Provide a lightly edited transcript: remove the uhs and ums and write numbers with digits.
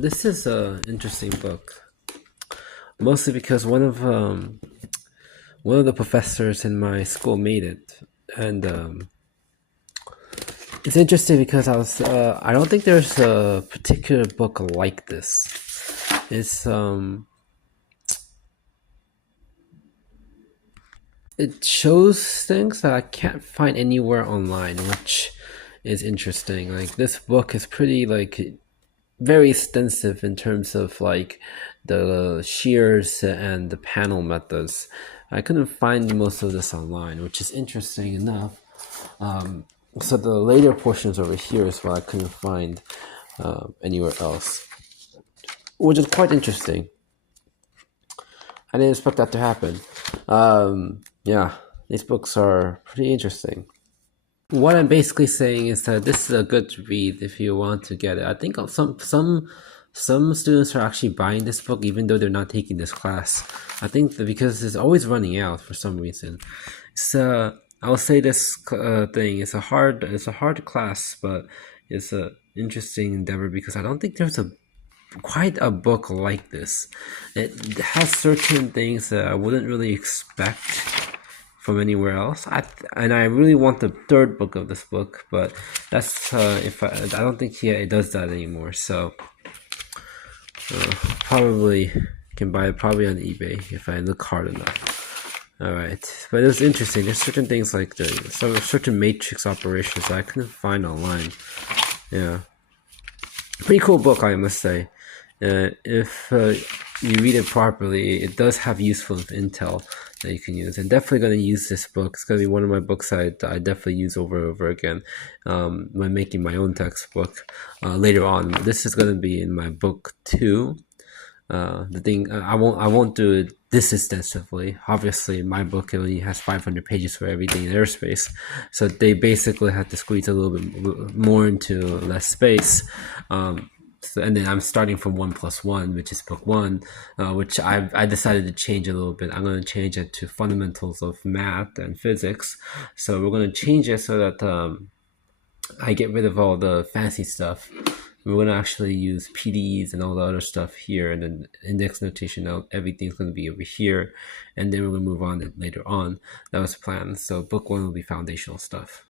This is a interesting book, mostly because one of the professors in my school made it, and it's interesting because I don't think there's a particular book like this. It's it shows things that I can't find anywhere online, which is interesting. Like this book is pretty very extensive in terms of like the shears and the panel methods. I couldn't find most of this online, which is interesting enough. So the later portions over here is what I couldn't find anywhere else, which is quite interesting. I didn't expect that to happen. Yeah, these books are pretty interesting. What I'm basically saying is that this is a good read if you want to get it. I think some students are actually buying this book even though they're not taking this class. I think that because it's always running out for some reason. So I'll say this thing. It's a hard class, but it's a interesting endeavor because I don't think there's a quite a book like this. It has certain things that I wouldn't really expect from anywhere else. And I really want the third book of this book, but that's if I don't think it does that anymore. So probably can buy it probably on eBay if I look hard enough. All right, but it was interesting. There's certain things like some certain matrix operations that I couldn't find online. Yeah, pretty cool book, I must say. If you read it properly, it does have useful intel that you can use. I'm definitely going to use this book. It's going to be one of my books I definitely use over and over again when making my own textbook later on. This is going to be in my book 2. The thing I won't do it this extensively. Obviously, my book only has 500 pages for everything in airspace, so they basically had to squeeze a little bit more into less space. So, and then I'm starting from 1+1, which is book 1, which I decided to change a little bit. I'm going to change it to fundamentals of math and physics. So we're going to change it so that I get rid of all the fancy stuff. We're going to actually use PDEs and all the other stuff here, and then index notation, everything's going to be over here, and then we're going to move on later on. That was the plan. So book 1 will be foundational stuff.